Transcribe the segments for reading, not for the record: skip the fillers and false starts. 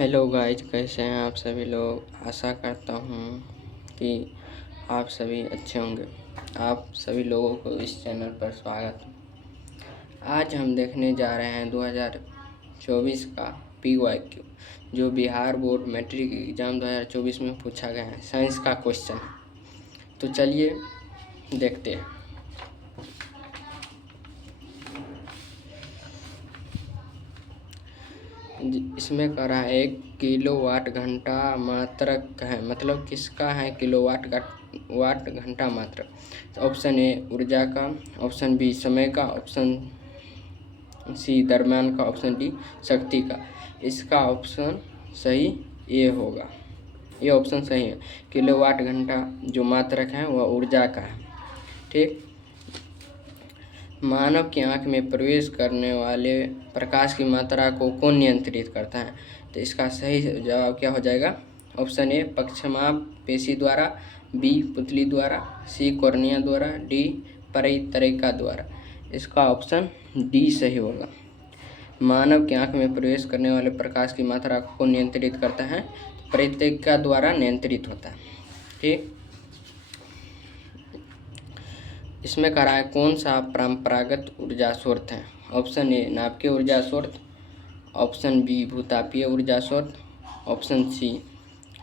Hello guys, कैसे हैं आप सभी लोग। आशा करता हूँ कि आप सभी अच्छे होंगे। आप सभी लोगों को इस चैनल पर स्वागत है। आज हम देखने जा रहे हैं 2024 का PYQ, जो बिहार बोर्ड मैट्रिक एग्ज़ाम 2024 में पूछा गया है, साइंस का क्वेश्चन है। तो चलिए देखते हैं। इसमें कह रहा है 1 किलोवाट घंटा मात्रक है, मतलब किसका है किलोवाट वाट घंटा मात्रक। तो ऑप्शन ए ऊर्जा का, ऑप्शन बी समय का, ऑप्शन सी दरम्यान का, ऑप्शन डी शक्ति का। इसका ऑप्शन सही ए होगा। ये ऑप्शन सही है। किलोवाट घंटा जो मात्रक है वह ऊर्जा का है। ठीक। मानव की आंख में प्रवेश करने वाले प्रकाश की मात्रा को कौन नियंत्रित करता है। तो इसका सही जवाब क्या हो जाएगा। ऑप्शन ए पक्षमाप पेशी द्वारा, बी पुतली द्वारा, सी कॉर्निया द्वारा, डी परितरिका द्वारा। इसका ऑप्शन डी सही होगा। मानव की आंख में प्रवेश करने वाले प्रकाश की मात्रा को नियंत्रित करता है, परितरिका द्वारा नियंत्रित होता है। ठीक। इसमें कह रहा है कौन सा परंपरागत ऊर्जा स्रोत है। ऑप्शन ए नाभिकीय ऊर्जा स्रोत, ऑप्शन बी भूतापीय ऊर्जा स्रोत, ऑप्शन सी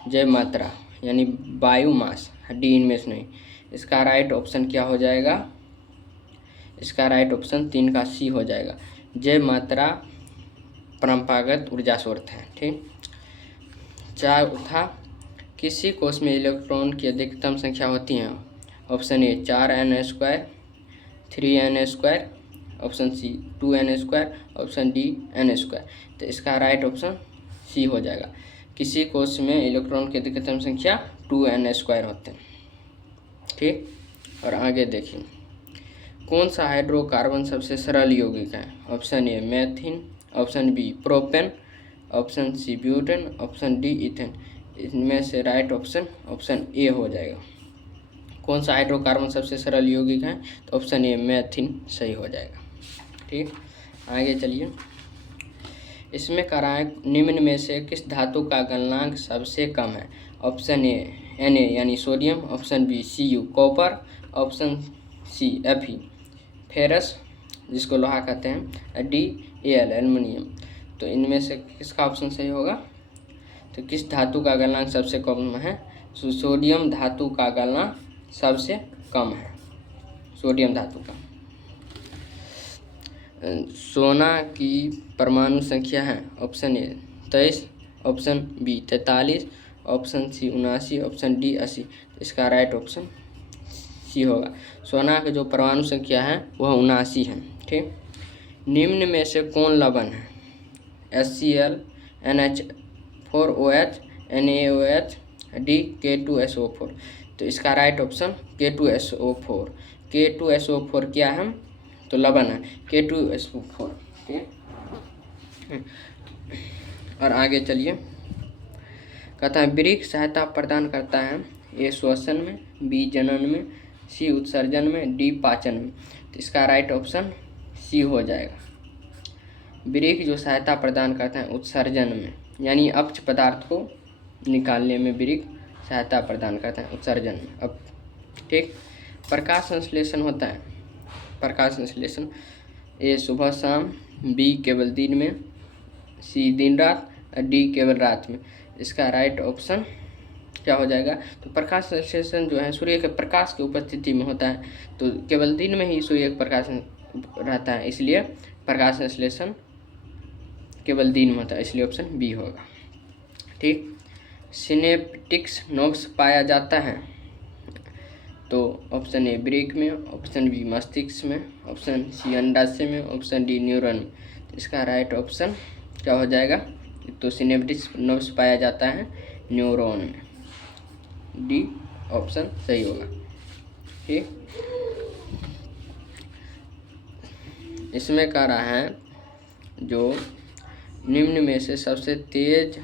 जैव मात्रा यानी बायोमास, डी इनमें से नहीं। इसका राइट ऑप्शन क्या हो जाएगा। इसका राइट ऑप्शन 3 का सी हो जाएगा। जैव मात्रा परंपरागत ऊर्जा स्रोत है। ठीक। चौथा, किसी कोश में इलेक्ट्रॉन की अधिकतम संख्या होती है। Option A 4n², 3n², option C 2n², option D n²। तो इसका राइट ऑप्शन सी हो जाएगा। किसी कोश में इलेक्ट्रॉन की अधिकतम संख्या 2n² होते हैं। ठीक। और आगे देखिए, कौन सा हाइड्रोकार्बन सबसे सरल यौगिक है। Option A methane, option B propane, option C butane, option D ethane. इनमें से राइट ऑप्शन ए हो जाएगा। कौन सा हाइड्रोकार्बन सबसे सरल यौगिक है। तो ऑप्शन ए मेथिन सही हो जाएगा। ठीक। आगे चलिए। इसमें कह रहा है निम्न में से किस धातु का गलनांक सबसे कम है। ऑप्शन ए Na यानी sodium, option B Cu copper, option C Fe ferrous जिसको लोहा कहते हैं, डी Al एल्युमिनियम। तो इनमें से किसका ऑप्शन सही होगा। तो किस धातु का गलनांक सबसे कम है। सोडियम धातु का गलनांक सबसे कम है, सोडियम धातु का। सोना की परमाणु संख्या है। Option A 23, option B 43, option C 79, option D 80। इसका राइट ऑप्शन सी होगा। सोना की जो परमाणु संख्या है वह 79 है। ठीक। निम्न में से कौन लवण है। HCl, NH4OH, NaOH, D K2SO4। तो इसका राइट ऑप्शन K2SO4। K2SO4 क्या है। तो लवण है K2SO4। ठीक। और आगे चलिए। कहता है वृक्ष सहायता प्रदान करता है। ए श्वसन में, बी जनन में, सी उत्सर्जन में, डी पाचन में। तो इसका राइट ऑप्शन सी हो जाएगा। वृक्ष जो सहायता प्रदान करता है उत्सर्जन में, यानी अपच पदार्थ को निकालने में वृक्ष सहायता प्रदान करता है उत्सर्जन में। अब ठीक। प्रकाश संश्लेषण होता है। प्रकाश संश्लेषण ए सुबह शाम, बी केवल दिन में, सी दिन रात, डी केवल रात में। इसका राइट ऑप्शन क्या हो जाएगा। तो प्रकाश संश्लेषण जो है सूर्य के प्रकाश की उपस्थिति में होता है, तो केवल दिन में ही सूर्य का प्रकाश रहता है, इसलिए प्रकाश संश्लेषण केवल दिन में होता है, इसलिए ऑप्शन बी होगा। ठीक। सिनेप्टिक्स नोड्स पाया जाता है। तो ऑप्शन ए ब्रेक में, ऑप्शन बी मस्तिष्क में, ऑप्शन सी अंडाशय में, ऑप्शन डी न्यूरॉन में। तो इसका राइट ऑप्शन क्या हो जाएगा। तो सिनेप्टिक्स नोड्स पाया जाता है न्यूरॉन में, डी ऑप्शन सही होगा। ठीक। इसमें कह रहा है जो निम्न में से सबसे तेज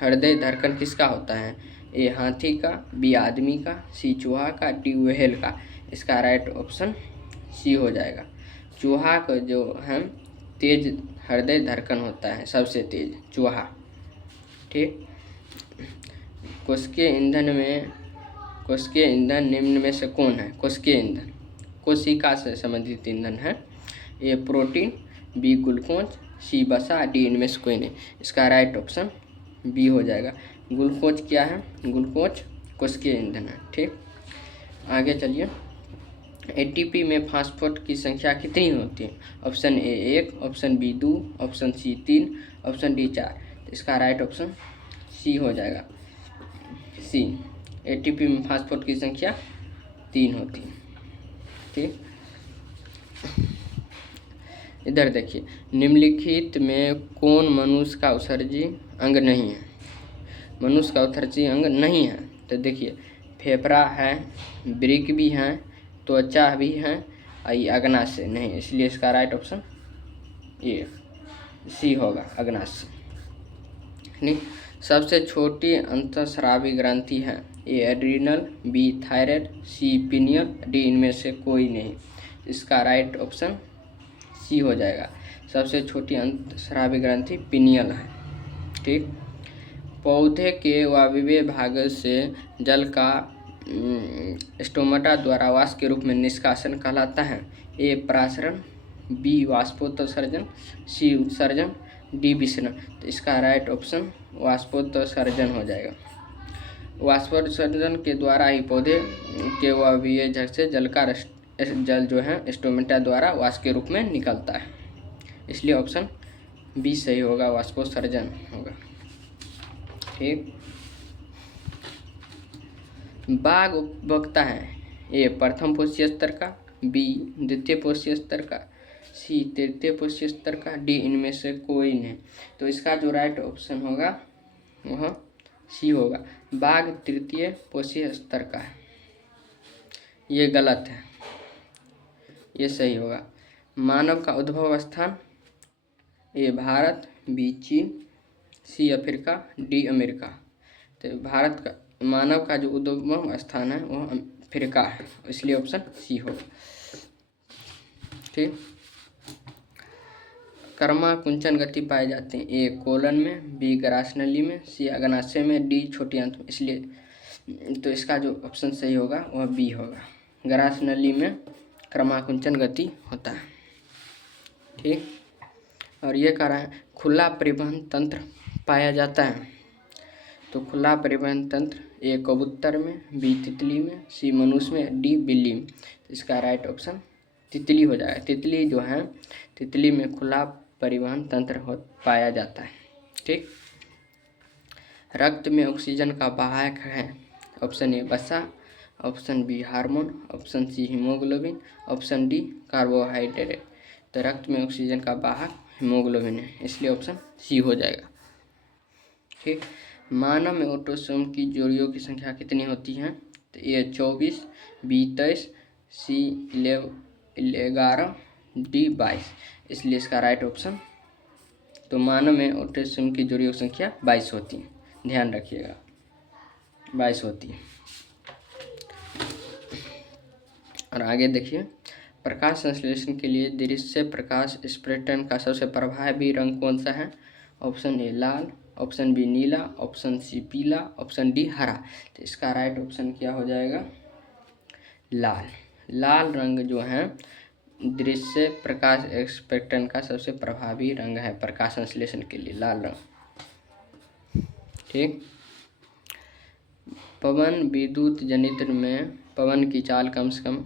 हृदय धड़कन किसका होता है। ए हाथी का, बी आदमी का, सी चूहा का, डी व्हेल का। इसका राइट ऑप्शन सी हो जाएगा। चूहा का जो है तेज हृदय धड़कन होता है, सबसे तेज चूहा। ठीक। कोशिकीय ईंधन निम्न में से कौन है? कोशिकीय ईंधन कोशिका से संबंधित ईंधन है। ए प्रोटीन, बी ग्लूकोज, सी वसा, डी इनमें से कोई नहीं। इसका राइट ऑप्शन बी हो जाएगा। ग्लूकोज क्या है? ग्लूकोज कोशिकीय ईंधन है। ठीक, आगे चलिए। एटीपी में फास्फेट की संख्या कितनी होती है? Option A 1, option B 2, option C 3, option D 4। तो इसका राइट ऑप्शन सी हो जाएगा, सी। एटीपी में फास्फेट की संख्या 3 होती है। ठीक, इधर देखिए, निम्नलिखित में कौन मनुष्य का उत्सर्जी अंग नहीं है? मनुष्य का उत्सर्जी अंग नहीं है तो देखिए, फेफड़ा है, वृक्क भी हैं, त्वचा भी है, अग्नाशय नहीं। इसलिए इसका राइट ऑप्शन ए सी होगा, अग्नाशय। नहीं, सबसे छोटी अंतःस्रावी ग्रंथि है। ए एड्रिनल, बी थायराइड, सी पिनियल, डी इनमें से कोई नहीं। इसका राइट ऑप्शन सी हो जाएगा। सबसे छोटी अंतःस्रावी ग्रंथि पिनियल है। ठीक, पौधे के वायवीय भाग से जल का स्टोमाटा द्वारा वाष्प के रूप में निष्कासन कहलाता है। ए परासरण, बी वाष्पोत्सर्जन, सी उत्सर्जन, डी विसरण। तो इसका राइट ऑप्शन वाष्पोत्सर्जन हो जाएगा। वाष्पोत्सर्जन के द्वारा ही पौधे के वायवीय झग से जल जो है स्टोमेटा द्वारा वाष्प के रूप में निकलता है। इसलिए ऑप्शन बी सही होगा, वाष्पोत्सर्जन होगा। ठीक, बाघ उपभोक्ता है। ए प्रथम पोषीय स्तर का, बी द्वितीय पोषीय स्तर का, सी तृतीय पोषीय स्तर का, डी इनमें से कोई नहीं। तो इसका जो राइट ऑप्शन होगा वह सी होगा, बाघ तृतीय पोषीय स्तर का है। ये गलत है, ये सही होगा। मानव का उद्भव स्थान, ए भारत, बी चीन, सी अफ्रीका, डी अमेरिका। तो भारत का मानव का जो उद्भव स्थान है वह अफ्रीका है, इसलिए ऑप्शन सी होगा। ठीक, कर्मा कुंचन गति पाए जाते हैं। ए कोलन में, बी ग्रासनली में, सी अग्नाशय में, डी छोटी आंत में। इसलिए तो इसका जो ऑप्शन सही होगा वह बी होगा, ग्रासनली में क्रमाकुंचन गति होता है। ठीक, और ये कह रहा है खुला परिवहन तंत्र पाया जाता है। तो खुला परिवहन तंत्र ए कबूतर में, बी तितली में, सी मनुष्य में, डी बिल्ली में। तो इसका राइट ऑप्शन तितली हो जाएगा। तितली जो है, तितली में खुला परिवहन तंत्र पाया जाता है। ठीक, रक्त में ऑक्सीजन का वाहक है। ऑप्शन ए वसा, option B hormone, option C haemoglobin, option D carbohydrate. तो रक्त में ऑक्सीजन का वाहक हीमोग्लोबिन है, इसलिए ऑप्शन सी हो जाएगा। ठीक, मानव में ऑटोसोम की जोड़ियों की संख्या कितनी होती है? तो ए 24, बी 23, सी 11, डी 22। इसलिए इसका राइट ऑप्शन, तो मानव में ऑटोसोम की जोड़ियों की संख्या 22 होती है, ध्यान रखिएगा 22 होती है। और आगे देखिए, प्रकाश संश्लेषण के लिए दृश्य प्रकाश स्पेक्ट्रम का सबसे प्रभावी रंग कौन सा है? ऑप्शन ए लाल, ऑप्शन बी नीला, ऑप्शन सी पीला, ऑप्शन डी हरा। तो इसका राइट ऑप्शन क्या हो जाएगा? लाल। लाल रंग जो है दृश्य प्रकाश स्पेक्ट्रम का सबसे प्रभावी रंग है प्रकाश संश्लेषण के लिए, लाल रंग। ठीक, पवन विद्युत जनित्र में पवन की चाल कम से कम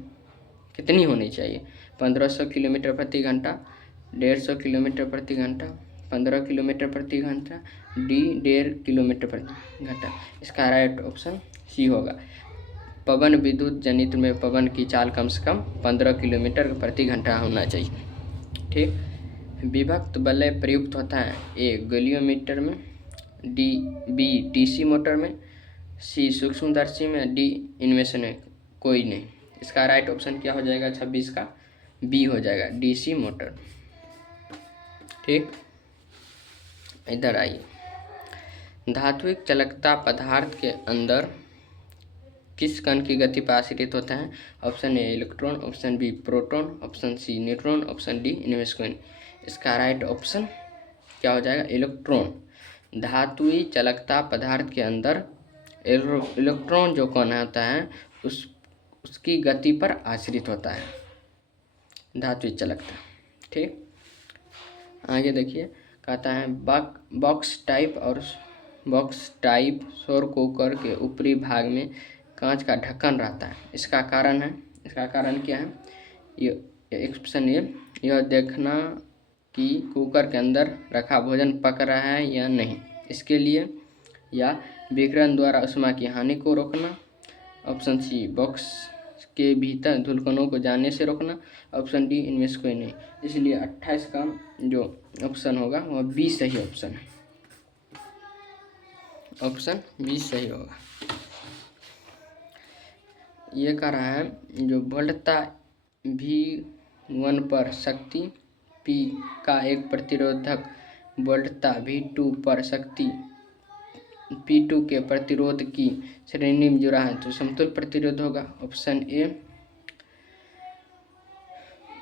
कितनी होनी चाहिए? 1500 किलोमीटर प्रति घंटा, 150 किलोमीटर प्रति घंटा, 15 किलोमीटर प्रति घंटा, डी 1.5 किलोमीटर प्रति घंटा। इसका राइट ऑप्शन सी होगा, पवन विद्युत जनित्र में पवन की चाल कम से कम 15 किलोमीटर प्रति घंटा होना चाहिए। ठीक, विभक्त वलय प्रयुक्त होता है। ए गैलियोमीटर में, बी डीसी मोटर में, सी सूक्ष्मदर्शी में, डी इनमें से कोई नहीं। इसका राइट ऑप्शन क्या हो जाएगा 26 का? बी हो जाएगा, डीसी मोटर। ठीक, इधर आइए, धात्विक चलकता पदार्थ के अंदर किस कण की गति पर आश्रित होता है? Option A electron, option B proton, option C neutron, option D इनमें से कोई नहीं। इसका राइट ऑप्शन क्या हो जाएगा? इलेक्ट्रॉन। धातुई चलकता पदार्थ के अंदर इलेक्ट्रॉन जो कण होता है उसकी गति पर आश्रित होता है, धातुई चलकता। ठीक, आगे देखिए, कहता है बॉक्स टाइप सौर कुकर के ऊपरी भाग में कांच का ढक्कन रहता है। इसका कारण क्या है? ये ऑप्शन यह देखना कि कुकर के अंदर रखा भोजन पक रहा है या नहीं, इसके लिए, या विकिरण द्वारा उष्मा की हानि को रोकना। ऑप्शन सी, बॉक्स के भीतर धूलकणों को जाने से रोकना। ऑप्शन डी, इनमें से कोई नहीं। इसलिए 28 का जो ऑप्शन होगा वह बी सही ऑप्शन है। ऑप्शन बी सही होगा। ये कह रहा है जो वोल्टता V1 पर शक्ति P का एक प्रतिरोधक वोल्टता V2 पर शक्ति P2 के प्रतिरोध की श्रेणी में जुड़ा है तो समतुल्य प्रतिरोध होगा। Option A,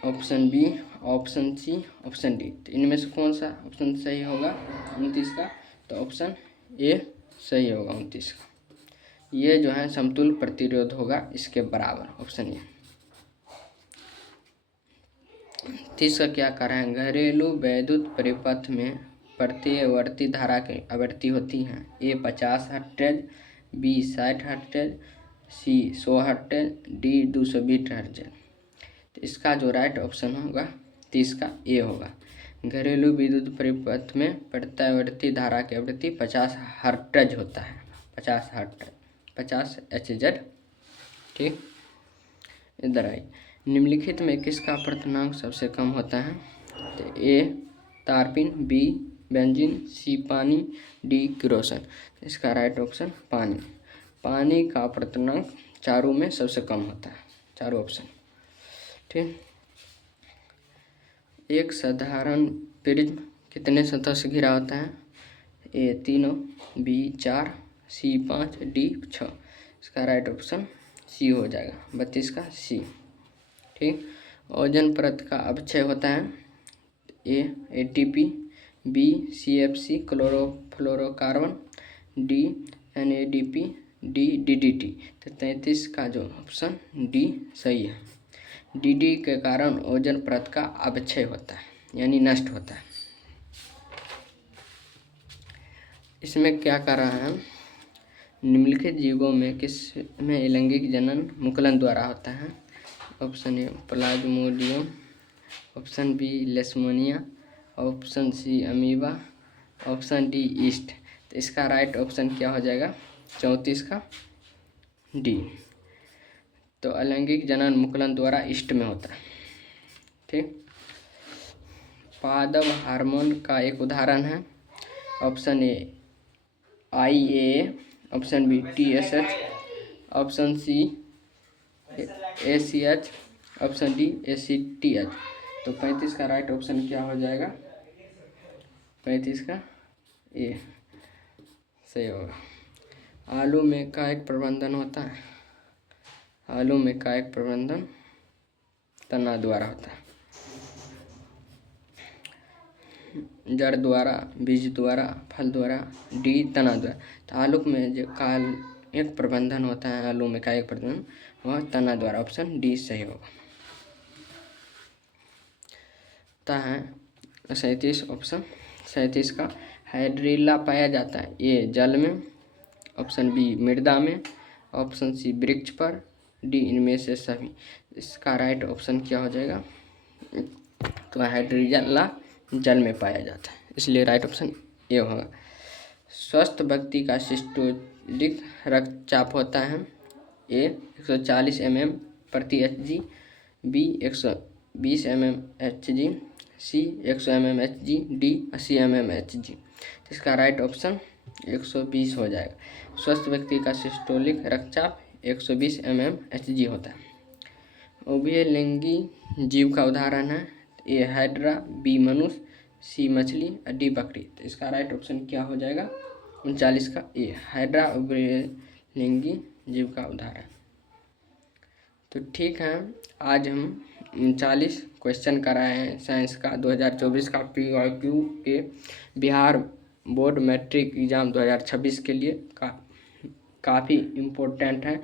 option B, option C, option D. तो इनमें से कौन सा ऑप्शन सही होगा 29 का? तो ऑप्शन ए सही होगा 29 का। ये जो है समतुल्य प्रतिरोध होगा इसके बराबर, ऑप्शन ए। 30 का क्या कर रहे हैं? घरेलू वैद्युत परिपथ में प्रत्यवर्ती धारा की आवृत्ति होती है। ए 50 हर्ट्ज, बी 60 हर्ट्ज, सी 100 हर्ट्ज, डी 220 हर्ट्ज। तो इसका जो राइट ऑप्शन होगा 30 का ए होगा। घरेलू विद्युत परिपथ में प्रत्यवर्ती धारा की आवृत्ति 50 हर्ट्ज होता है, 50 हर्ट्ज, 50 Hz। ठीक, इधर आई। निम्नलिखित में किसका अपवर्तनांक सबसे कम होता है? तो ए तारपीन, बी बेंजीन, सी पानी, डी किरोसिन। इसका राइट ऑप्शन पानी का अपवर्तनांक चारों में सबसे कम होता है, चारों ऑप्शन। ठीक, एक साधारण प्रिज्म कितने सतह से घिरा होता है? ए 3, बी 4, सी 5, डी 6। इसका राइट ऑप्शन सी हो जाएगा, 32 का सी। ठीक, ओजोन परत का अपक्षय होता है। A ATP, B CFC chlorofluorocarbon, D NADP, D DDT। तो 33 का जो ऑप्शन डी सही है। DD के कारण ओजोन परत का अपक्षय होता है, यानी नष्ट होता है। इसमें क्या कर रहा है? निम्नलिखित जीवों में किस में लैंगिक जनन मुकुलन द्वारा होता है? Option A plasmodium, option B leishmania, option C amoeba, option D yeast. तो इसका राइट ऑप्शन क्या हो जाएगा 34 का डी। तो अलैंगिक जनन मुकुलन द्वारा ईस्ट में होता है। ठीक, पादप हार्मोन का एक उदाहरण है। Option A IAA, option B TSH, option C ACH, option D ACTH। तो 35 का राइट ऑप्शन क्या हो जाएगा? 35 का ए सही होगा। आलू में कायिक प्रबंधन होता है। आलू में कायिक प्रबंधन तना द्वारा होता है, जड़ द्वारा, बीज द्वारा, फल द्वारा, डी तना द्वारा। तो आलू में जो कायिक प्रबंधन होता है, आलू में कायिक प्रबंधन वह तना द्वारा, ऑप्शन डी सही होगा। है 37 ऑप्शन 37 का हाइड्रिला पाया जाता है। ए जल में, ऑप्शन बी मृदा में, ऑप्शन सी वृक्ष पर, डी इनमें से सभी। इसका राइट ऑप्शन क्या हो जाएगा? तो हाइड्रिला जल में पाया जाता है, इसलिए राइट ऑप्शन ए होगा। स्वस्थ व्यक्ति का सिस्टोलिक रक्तचाप होता है। ए 140 mm प्रति Hg, बी 120 mm Hg, सी 100 mm Hg, D 80 mm Hg। इसका राइट ऑप्शन 120 हो जाएगा। स्वस्थ व्यक्ति का सिस्टोलिक रक्तचाप 120 mm Hg होता है। उभयलिंगी जीव का उदाहरण है। ए हाइड्रा, बी मनुष्य, सी मछली, डी बकरी। तो इसका राइट ऑप्शन क्या हो जाएगा 39 का ए हाइड्रा उभयलिंगी जीव का उदाहरण। तो ठीक है, आज हम 39 क्वेश्चन कराए हैं साइंस का 2024 का PYQ के बिहार बोर्ड मैट्रिक एग्ज़ाम 2026 के लिए काफ़ी इम्पोर्टेंट है।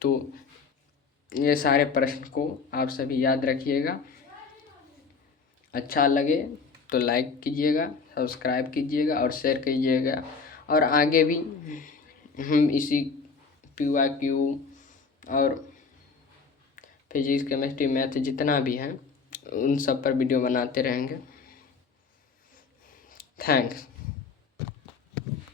तो ये सारे प्रश्न को आप सभी याद रखिएगा। अच्छा लगे तो लाइक कीजिएगा, सब्सक्राइब कीजिएगा और शेयर कीजिएगा। और आगे भी हम इसी PYQ और फिजिक्स, केमिस्ट्री, मैथ जितना भी है उन सब पर वीडियो बनाते रहेंगे। थैंक्स।